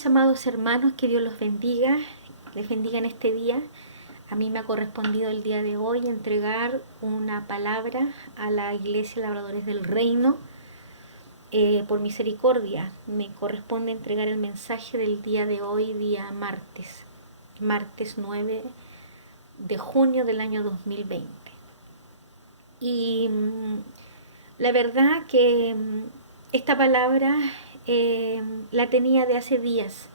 mis amados hermanos, que Dios los bendiga, les bendiga en este día. A mí me ha correspondido el día de hoy entregar una palabra a la Iglesia Labradores del Reino. Por misericordia, me corresponde entregar el mensaje del día de hoy, día martes 9 de junio del año 2020. Y la verdad que esta palabra la tenía de hace días.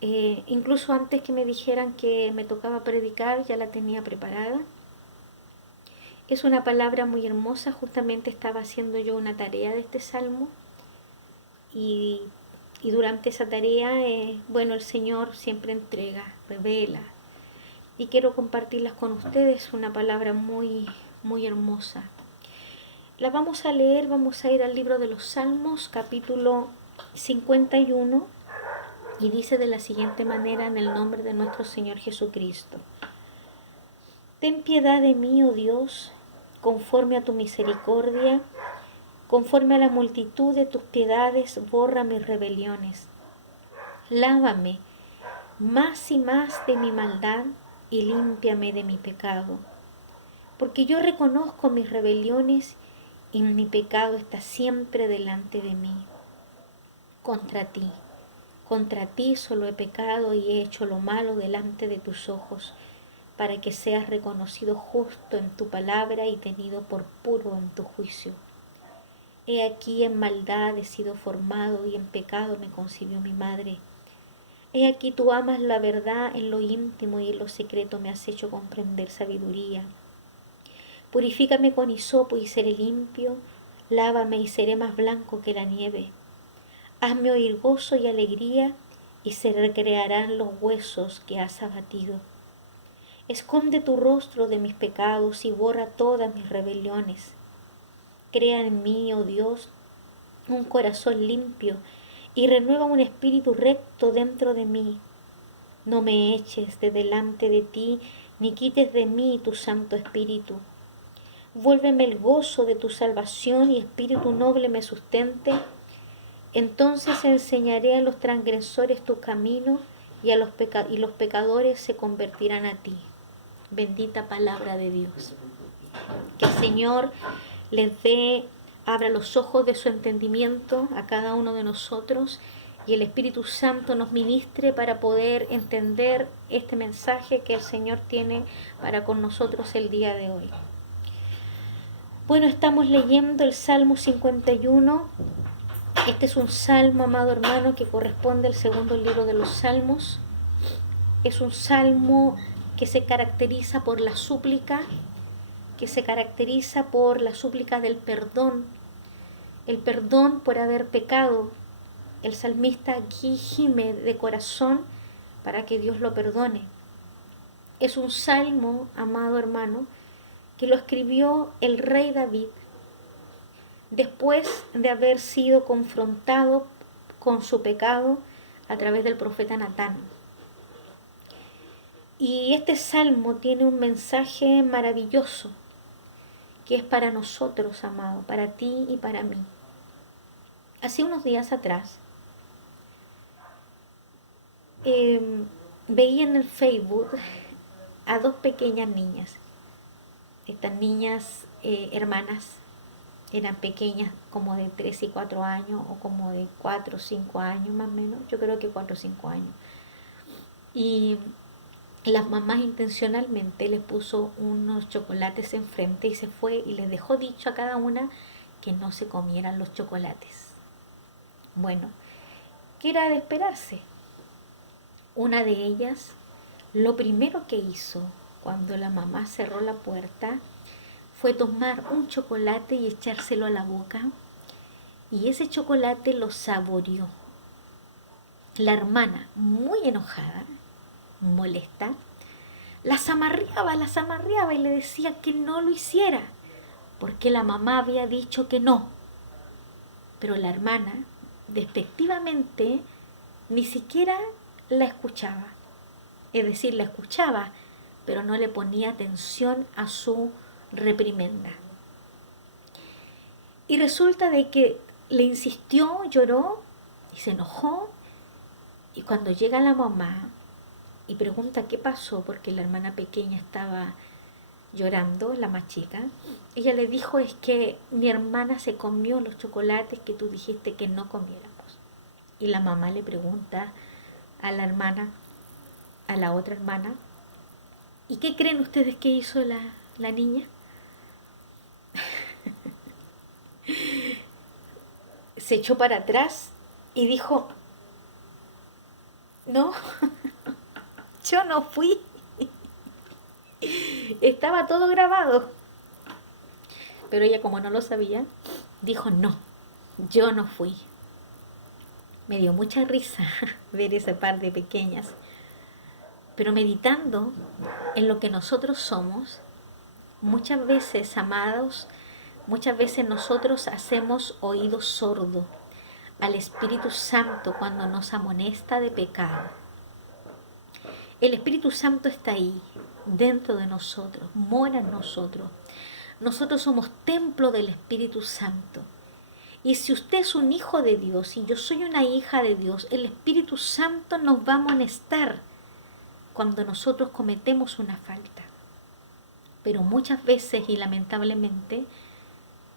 Incluso antes que me dijeran que me tocaba predicar, ya la tenía preparada. Es una palabra muy hermosa. Justamente estaba haciendo yo una tarea de este salmo y durante esa tarea, bueno, el Señor siempre entrega, revela, y quiero compartirlas con ustedes. Una palabra muy, muy hermosa. La vamos a leer, vamos a ir al libro de los Salmos, capítulo 51, y dice de la siguiente manera, en el nombre de nuestro Señor Jesucristo: Ten piedad de mí, oh Dios, conforme a tu misericordia, conforme a la multitud de tus piedades, borra mis rebeliones. Lávame más y más de mi maldad y límpiame de mi pecado, porque yo reconozco mis rebeliones y mi pecado está siempre delante de mí. Contra ti solo he pecado y he hecho lo malo delante de tus ojos, para que seas reconocido justo en tu palabra y tenido por puro en tu juicio. He aquí en maldad he sido formado y en pecado me concibió mi madre. He aquí tú amas la verdad en lo íntimo y en lo secreto me has hecho comprender sabiduría. Purifícame con hisopo y seré limpio, lávame y seré más blanco que la nieve. Hazme oír gozo y alegría y se recrearán los huesos que has abatido. Esconde tu rostro de mis pecados y borra todas mis rebeliones. Crea en mí, oh Dios, un corazón limpio y renueva un espíritu recto dentro de mí. No me eches de delante de ti, ni quites de mí tu Santo Espíritu. Vuélveme el gozo de tu salvación y espíritu noble me sustente. Entonces enseñaré a los transgresores tu camino y los pecadores se convertirán a ti. Bendita palabra de Dios. Que el Señor abra los ojos de su entendimiento a cada uno de nosotros y el Espíritu Santo nos ministre para poder entender este mensaje que el Señor tiene para con nosotros el día de hoy. Bueno, estamos leyendo el Salmo 51. Este es un salmo, amado hermano, que corresponde al segundo libro de los Salmos. Es un salmo que se caracteriza por la súplica, del perdón, el perdón por haber pecado. El salmista aquí gime de corazón para que Dios lo perdone. Es un salmo, amado hermano, que lo escribió el rey David después de haber sido confrontado con su pecado a través del profeta Natán. Y este salmo tiene un mensaje maravilloso que es para nosotros, amado, para ti y para mí. Hace unos días atrás veía en el Facebook a dos pequeñas niñas. Estas niñas hermanas eran pequeñas, como de 3 y 4 años, o como de 4 o 5 años más o menos. Yo creo que 4 o 5 años. Y las mamás intencionalmente les puso unos chocolates enfrente y se fue y les dejó dicho a cada una que no se comieran los chocolates. Bueno, ¿qué era de esperarse? Una de ellas, lo primero que hizo cuando la mamá cerró la puerta fue tomar un chocolate y echárselo a la boca, y ese chocolate lo saboreó. La hermana, muy enojada, molesta, las amarreaba y le decía que no lo hiciera, porque la mamá había dicho que no. Pero la hermana, despectivamente, ni siquiera la escuchaba. Es decir, la escuchaba, pero no le ponía atención a su reprimenda. Y resulta de que le insistió, lloró y se enojó, Y cuando llega la mamá y pregunta qué pasó, porque la hermana pequeña estaba llorando, la más chica, ella le dijo, es que mi hermana se comió los chocolates que tú dijiste que no comiéramos. Y la mamá le pregunta a la hermana, a la otra hermana, ¿y qué creen ustedes que hizo la niña? Se echó para atrás y dijo, no, yo no fui. Estaba todo grabado. Pero ella, como no lo sabía, dijo, no, yo no fui. Me dio mucha risa ver ese par de pequeñas. Pero meditando en lo que nosotros somos, muchas veces, amados, muchas veces nosotros hacemos oído sordo al Espíritu Santo cuando nos amonesta de pecado. El Espíritu Santo está ahí, dentro de nosotros, mora en nosotros. Nosotros somos templo del Espíritu Santo. Y si usted es un hijo de Dios y yo soy una hija de Dios, el Espíritu Santo nos va a amonestar cuando nosotros cometemos una falta. Pero muchas veces, y lamentablemente,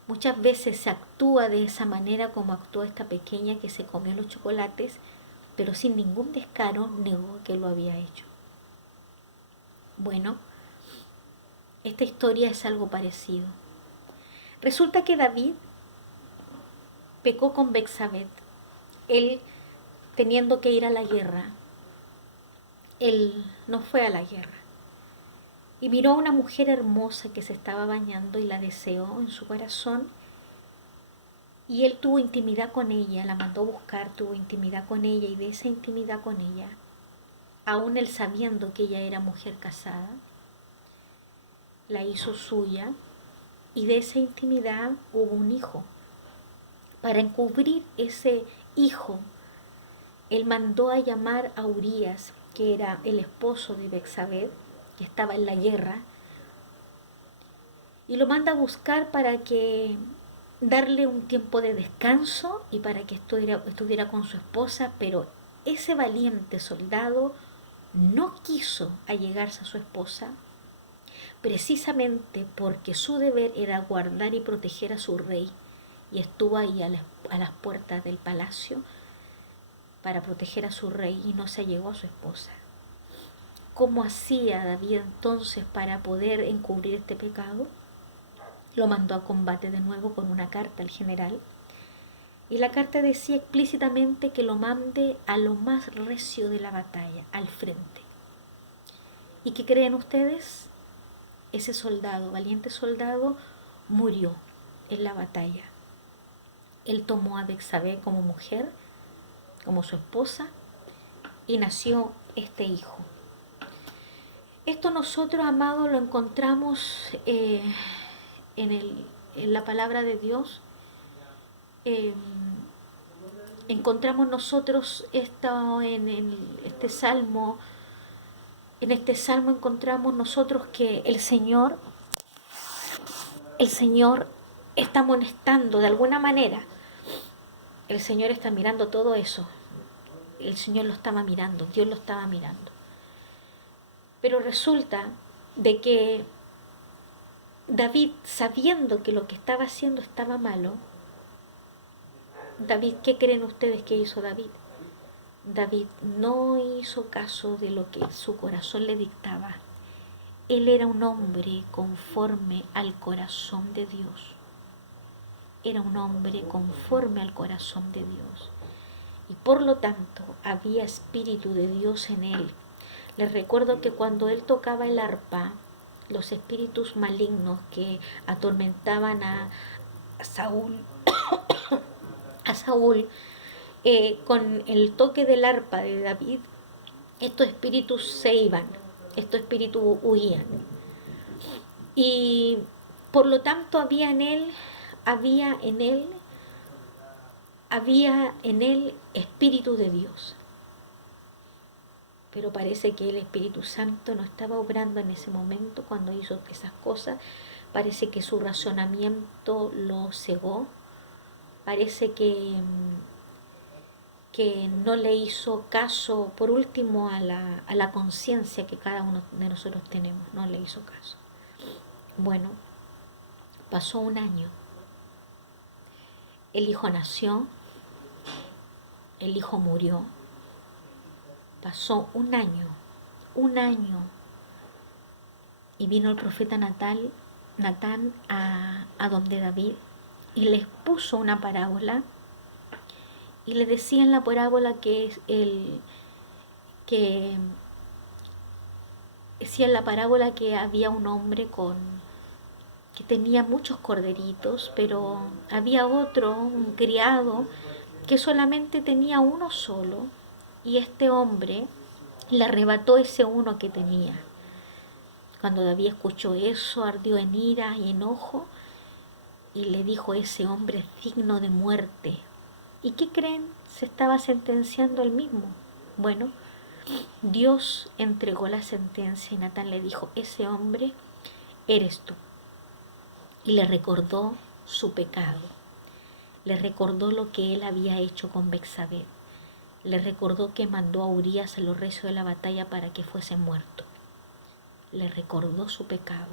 muchas veces se actúa de esa manera como actuó esta pequeña que se comió los chocolates, pero sin ningún descaro negó que lo había hecho. Bueno, esta historia es algo parecido. Resulta que David pecó con Betsabé. Él, teniendo que ir a la guerra, él no fue a la guerra. Y miró a una mujer hermosa que se estaba bañando y la deseó en su corazón. Y él tuvo intimidad con ella, la mandó a buscar, tuvo intimidad con ella, y de esa intimidad con ella, aún él sabiendo que ella era mujer casada, la hizo suya, y de esa intimidad hubo un hijo. Para encubrir ese hijo, él mandó a llamar a Urías, que era el esposo de Betsabé, que estaba en la guerra, y lo manda a buscar para que darle un tiempo de descanso y para que estuviera con su esposa, pero ese valiente soldado no quiso allegarse a su esposa, precisamente porque su deber era guardar y proteger a su rey, y estuvo ahí a las puertas del palacio para proteger a su rey y no se allegó a su esposa. ¿Cómo hacía David entonces para poder encubrir este pecado? Lo mandó a combate de nuevo con una carta al general, y la carta decía explícitamente que lo mande a lo más recio de la batalla, al frente. ¿Y qué creen ustedes? Ese soldado, valiente soldado, murió en la batalla. Él tomó a Betsabé como mujer, como su esposa, y nació este hijo. Esto nosotros, amados, lo encontramos en la palabra de Dios. Encontramos nosotros esto en este salmo. En este salmo encontramos nosotros que el Señor está amonestando de alguna manera. El Señor está mirando todo eso. El Señor lo estaba mirando, Dios lo estaba mirando. Pero resulta de que David, sabiendo que lo que estaba haciendo estaba malo, David, ¿qué creen ustedes que hizo David? David no hizo caso de lo que su corazón le dictaba. Él era un hombre conforme al corazón de Dios. Era un hombre conforme al corazón de Dios. Y por lo tanto había espíritu de Dios en él. Les recuerdo que cuando él tocaba el arpa, los espíritus malignos que atormentaban a Saúl, con el toque del arpa de David, estos espíritus se iban, estos espíritus huían. Y por lo tanto había en él espíritu de Dios. Pero parece que el Espíritu Santo no estaba obrando en ese momento cuando hizo esas cosas. Parece que su razonamiento lo cegó. Parece que que no le hizo caso, por último, a la conciencia que cada uno de nosotros tenemos, no le hizo caso. Bueno, pasó un año, el hijo nació, el hijo murió, pasó un año, y vino el profeta Natán a donde David y les puso una parábola y le decía en la parábola que decía en la parábola que había un hombre que tenía muchos corderitos, pero había otro, un criado, que solamente tenía uno solo, y este hombre le arrebató ese uno que tenía. Cuando David escuchó eso, ardió en ira y enojo, y le dijo: ese hombre es digno de muerte. ¿Y qué creen? Se estaba sentenciando él mismo. Bueno, Dios entregó la sentencia y Natán le dijo: ese hombre eres tú. Y le recordó su pecado, le recordó lo que él había hecho con Betsabé, le recordó que mandó a Urías en los recios de la batalla para que fuese muerto, le recordó su pecado.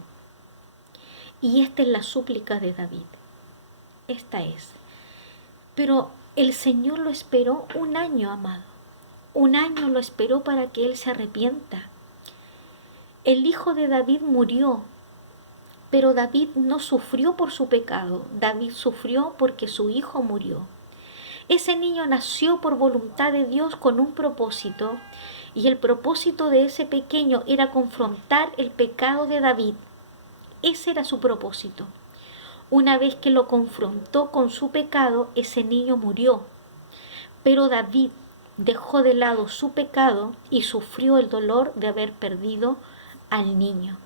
Y esta es la súplica de David, esta es. Pero el Señor lo esperó un año, amado, un año lo esperó para que él se arrepienta. El hijo de David murió, pero David no sufrió por su pecado, David sufrió porque su hijo murió. Ese niño nació por voluntad de Dios con un propósito, y el propósito de ese pequeño era confrontar el pecado de David. Ese era su propósito. Una vez que lo confrontó con su pecado, ese niño murió. Pero David dejó de lado su pecado y sufrió el dolor de haber perdido al niño.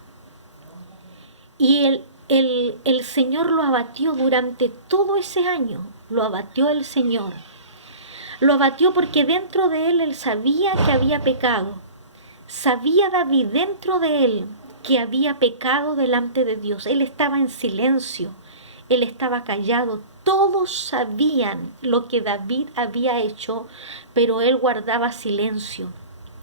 Y el Señor lo abatió durante todo ese año, lo abatió el Señor. Lo abatió porque dentro de él sabía que había pecado. Sabía David dentro de él que había pecado delante de Dios. Él estaba en silencio, él estaba callado. Todos sabían lo que David había hecho, pero él guardaba silencio.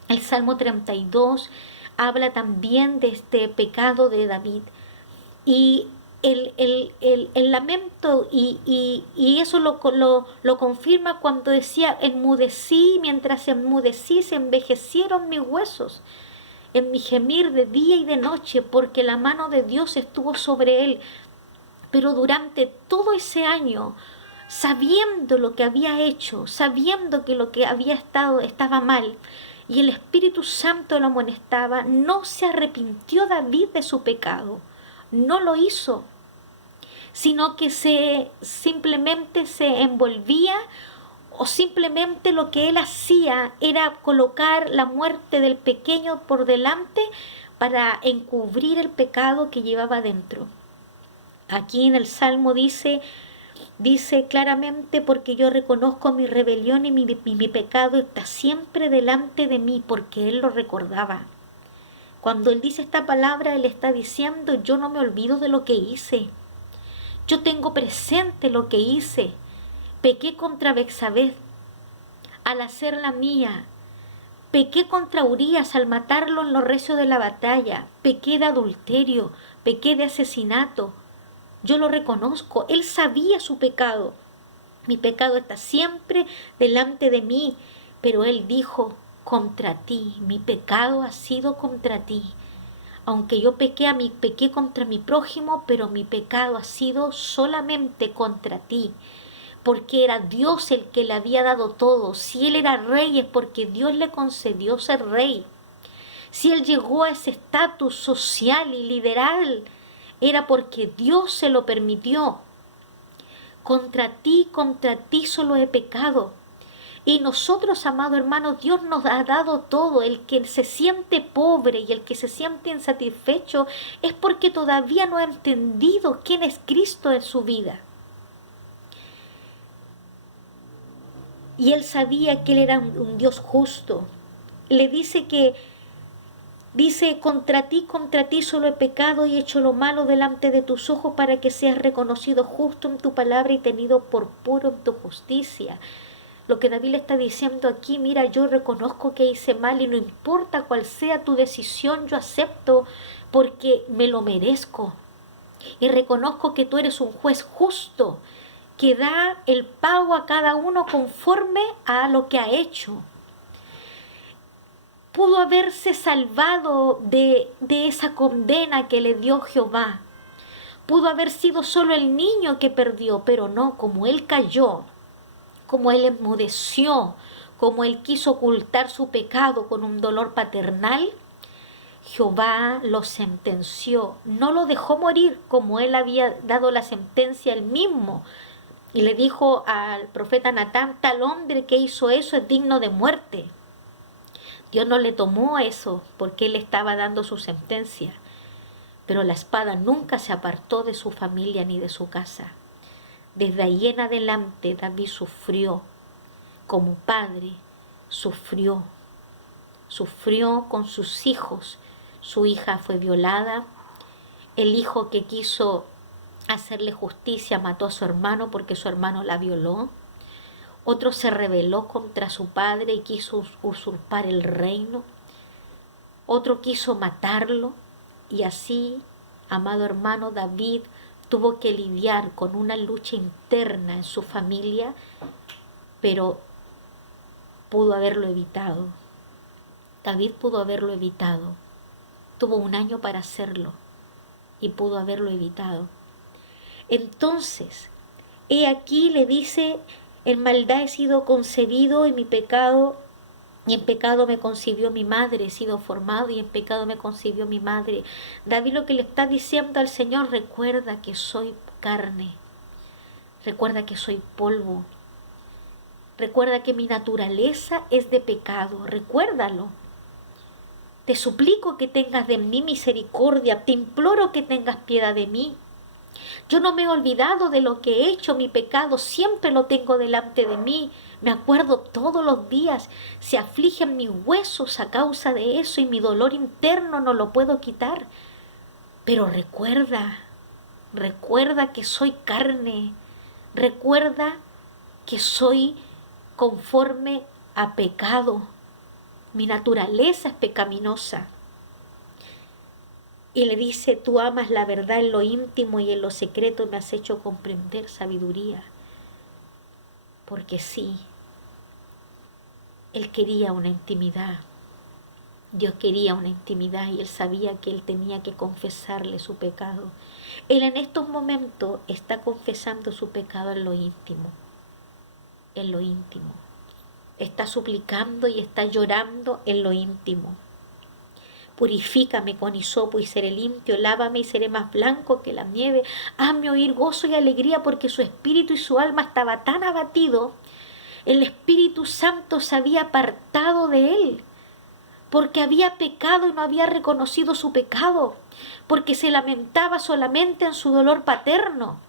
El Salmo 32 habla también de este pecado de David. Y el lamento, y eso lo confirma cuando decía: enmudecí, mientras enmudecí se envejecieron mis huesos, en mi gemir de día y de noche, porque la mano de Dios estuvo sobre él. Pero durante todo ese año, sabiendo lo que había hecho, sabiendo que lo que había estaba mal, y el Espíritu Santo lo amonestaba, no se arrepintió David de su pecado. No lo hizo, sino que simplemente se envolvía, o simplemente lo que él hacía era colocar la muerte del pequeño por delante para encubrir el pecado que llevaba dentro. Aquí en el Salmo dice claramente: porque yo reconozco mi rebelión y mi pecado está siempre delante de mí, porque él lo recordaba. Cuando él dice esta palabra, él está diciendo: yo no me olvido de lo que hice. Yo tengo presente lo que hice. Pequé contra Betsabé al hacerla mía. Pequé contra Urías al matarlo en los recios de la batalla. Pequé de adulterio, pequé de asesinato. Yo lo reconozco. Él sabía su pecado. Mi pecado está siempre delante de mí. Pero él dijo: contra ti, mi pecado ha sido contra ti. Aunque yo pequé contra mi prójimo, pero mi pecado ha sido solamente contra ti, porque era Dios el que le había dado todo. Si él era rey es porque Dios le concedió ser rey. Si él llegó a ese estatus social y lideral, era porque Dios se lo permitió. Contra ti solo he pecado. Y nosotros, amados hermanos, Dios nos ha dado todo. El que se siente pobre y el que se siente insatisfecho es porque todavía no ha entendido quién es Cristo en su vida. Y él sabía que él era un Dios justo. Le dice contra ti solo he pecado y hecho lo malo delante de tus ojos, para que seas reconocido justo en tu palabra y tenido por puro en tu justicia. Lo que David le está diciendo aquí, mira, yo reconozco que hice mal y no importa cuál sea tu decisión, yo acepto porque me lo merezco. Y reconozco que tú eres un juez justo, que da el pago a cada uno conforme a lo que ha hecho. Pudo haberse salvado de esa condena que le dio Jehová. Pudo haber sido solo el niño que perdió, pero no, como él cayó, como él enmudeció, como él quiso ocultar su pecado con un dolor paternal, Jehová lo sentenció, no lo dejó morir como él había dado la sentencia él mismo. Y le dijo al profeta Natán, tal hombre que hizo eso es digno de muerte. Dios no le tomó eso porque él estaba dando su sentencia. Pero la espada nunca se apartó de su familia ni de su casa. Desde ahí en adelante David sufrió como padre, sufrió con sus hijos. Su hija fue violada, el hijo que quiso hacerle justicia mató a su hermano porque su hermano la violó. Otro se rebeló contra su padre y quiso usurpar el reino. Otro quiso matarlo. Y así, amado hermano, David tuvo que lidiar con una lucha interna en su familia, pero pudo haberlo evitado. David pudo haberlo evitado. Tuvo un año para hacerlo y pudo haberlo evitado. Entonces, he aquí le dice, en maldad he sido concebido y en pecado me concibió mi madre, he sido formado y en pecado me concibió mi madre. David lo que le está diciendo al Señor, recuerda que soy carne, recuerda que soy polvo, recuerda que mi naturaleza es de pecado, recuérdalo. Te suplico que tengas de mí misericordia, te imploro que tengas piedad de mí. Yo no me he olvidado de lo que he hecho, mi pecado siempre lo tengo delante de mí. Me acuerdo todos los días, se afligen mis huesos a causa de eso y mi dolor interno no lo puedo quitar. Pero recuerda que soy carne, recuerda que soy conforme a pecado. Mi naturaleza es pecaminosa. Y le dice, tú amas la verdad en lo íntimo y en lo secreto me has hecho comprender sabiduría. Porque sí, él quería una intimidad. Dios quería una intimidad y él sabía que él tenía que confesarle su pecado. Él en estos momentos está confesando su pecado en lo íntimo. En lo íntimo. Está suplicando y está llorando en lo íntimo. Purifícame con hisopo y seré limpio, lávame y seré más blanco que la nieve. Hazme oír gozo y alegría porque su espíritu y su alma estaba tan abatido. El Espíritu Santo se había apartado de él porque había pecado y no había reconocido su pecado, porque se lamentaba solamente en su dolor paterno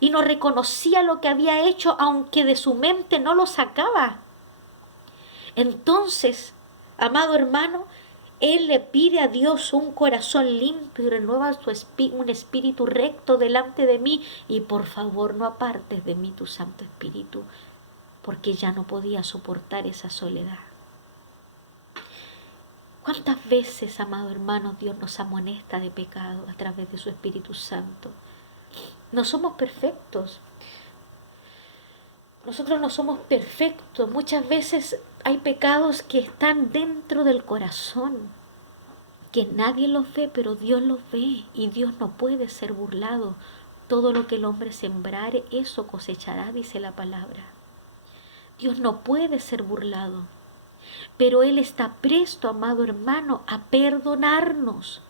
y no reconocía lo que había hecho aunque de su mente no lo sacaba. Entonces, amado hermano, él le pide a Dios un corazón limpio y renueva un espíritu recto delante de mí. Y por favor no apartes de mí tu Santo Espíritu, porque ya no podía soportar esa soledad. ¿Cuántas veces, amado hermano, Dios nos amonesta de pecado a través de su Espíritu Santo? No somos perfectos. Nosotros no somos perfectos. Muchas veces hay pecados que están dentro del corazón, que nadie los ve, pero Dios los ve y Dios no puede ser burlado. Todo lo que el hombre sembrare, eso cosechará, dice la palabra. Dios no puede ser burlado, pero Él está presto, amado hermano, a perdonarnos.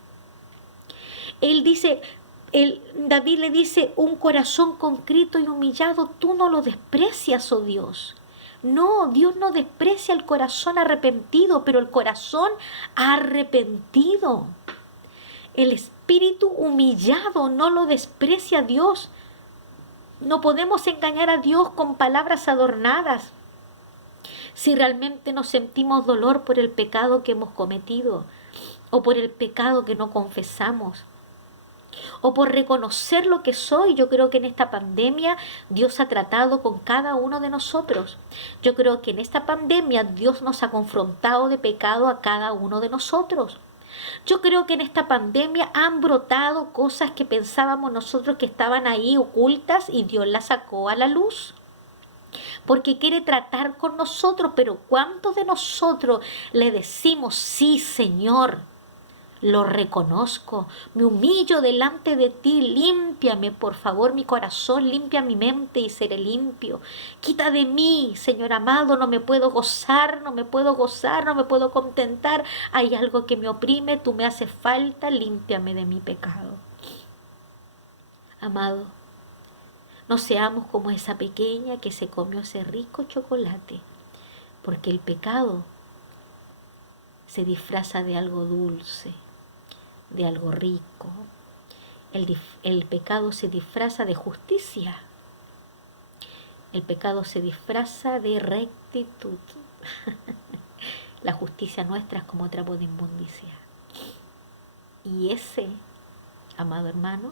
Él dice, David le dice, un corazón contrito y humillado, tú no lo desprecias, oh Dios. No, Dios no desprecia el corazón arrepentido, pero el corazón arrepentido. El espíritu humillado no lo desprecia Dios. No podemos engañar a Dios con palabras adornadas. Si realmente nos sentimos dolor por el pecado que hemos cometido o por el pecado que no confesamos, o por reconocer lo que soy. Yo creo que en esta pandemia Dios ha tratado con cada uno de nosotros. Yo creo que en esta pandemia Dios nos ha confrontado de pecado a cada uno de nosotros. Yo creo que en esta pandemia han brotado cosas que pensábamos nosotros que estaban ahí ocultas y Dios las sacó a la luz. Porque quiere tratar con nosotros, pero ¿cuántos de nosotros le decimos, sí, Señor? Lo reconozco, me humillo delante de ti, límpiame, por favor, mi corazón, limpia mi mente y seré limpio. Quita de mí, Señor amado, no me puedo gozar, no me puedo gozar, no me puedo contentar. Hay algo que me oprime, tú me haces falta, límpiame de mi pecado. Amado, no seamos como esa pequeña que se comió ese rico chocolate, porque el pecado se disfraza de algo dulce, de algo rico. El pecado se disfraza de justicia. El pecado se disfraza de rectitud. La justicia nuestra es como trapo de inmundicia. Y ese, amado hermano,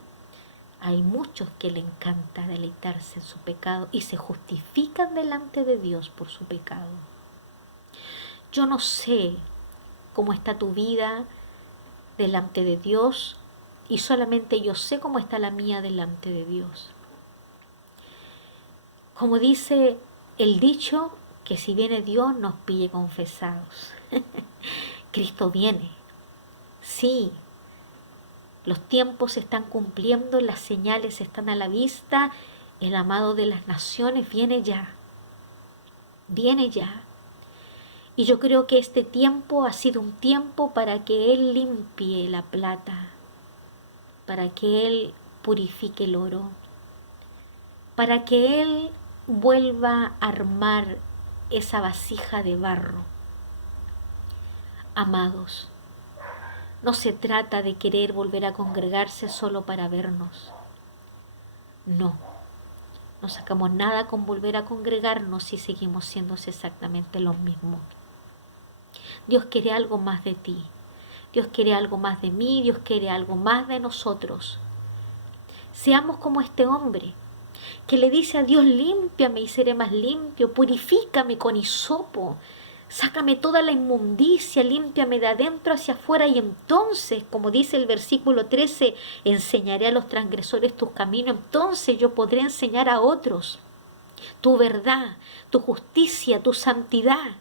hay muchos que le encanta deleitarse en su pecado y se justifican delante de Dios por su pecado. Yo no sé cómo está tu vida delante de Dios, y solamente yo sé cómo está la mía delante de Dios. Como dice el dicho, que si viene Dios nos pille confesados. Cristo viene. Sí, los tiempos se están cumpliendo, las señales están a la vista, el amado de las naciones viene ya. Viene ya. Y yo creo que este tiempo ha sido un tiempo para que Él limpie la plata, para que Él purifique el oro, para que Él vuelva a armar esa vasija de barro. Amados, no se trata de querer volver a congregarse solo para vernos. No, no sacamos nada con volver a congregarnos si seguimos siendo exactamente los mismos. Dios quiere algo más de ti. Dios quiere algo más de mí. Dios quiere algo más de nosotros. Seamos como este hombre que le dice a Dios, límpiame y seré más limpio, purifícame con hisopo, sácame toda la inmundicia, límpiame de adentro hacia afuera, y entonces, como dice el versículo 13, enseñaré a los transgresores tus caminos, entonces yo podré enseñar a otros tu verdad, tu justicia, tu santidad,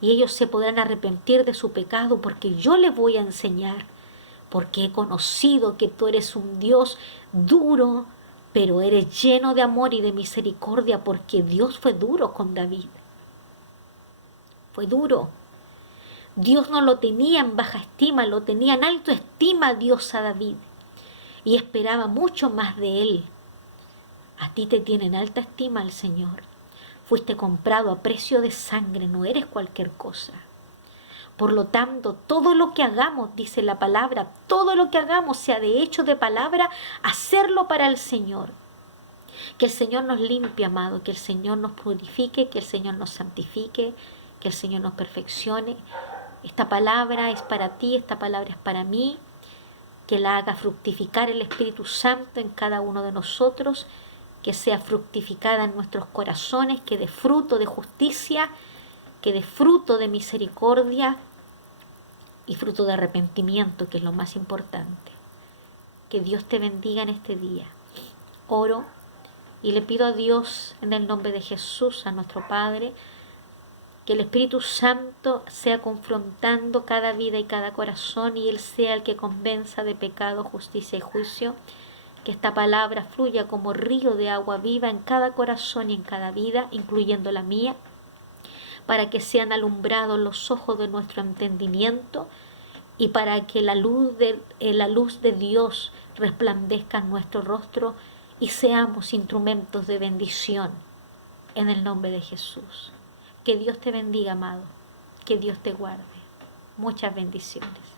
y ellos se podrán arrepentir de su pecado, porque yo les voy a enseñar, porque he conocido que tú eres un Dios duro, pero eres lleno de amor y de misericordia, porque Dios fue duro con David. Fue duro. Dios no lo tenía en baja estima, lo tenía en alta estima Dios a David, y esperaba mucho más de él. A ti te tiene en alta estima el Señor. Fuiste comprado a precio de sangre, no eres cualquier cosa. Por lo tanto, todo lo que hagamos, dice la palabra, todo lo que hagamos, sea de hecho de palabra, hacerlo para el Señor. Que el Señor nos limpie, amado, que el Señor nos purifique, que el Señor nos santifique, que el Señor nos perfeccione. Esta palabra es para ti, esta palabra es para mí, que la haga fructificar el Espíritu Santo en cada uno de nosotros, que sea fructificada en nuestros corazones, que dé fruto de justicia, que dé fruto de misericordia y fruto de arrepentimiento, que es lo más importante. Que Dios te bendiga en este día. Oro y le pido a Dios, en el nombre de Jesús, a nuestro Padre, que el Espíritu Santo sea confrontando cada vida y cada corazón, y Él sea el que convenza de pecado, justicia y juicio. Que esta palabra fluya como río de agua viva en cada corazón y en cada vida, incluyendo la mía, para que sean alumbrados los ojos de nuestro entendimiento y para que la luz de Dios resplandezca en nuestro rostro y seamos instrumentos de bendición en el nombre de Jesús. Que Dios te bendiga, amado. Que Dios te guarde. Muchas bendiciones.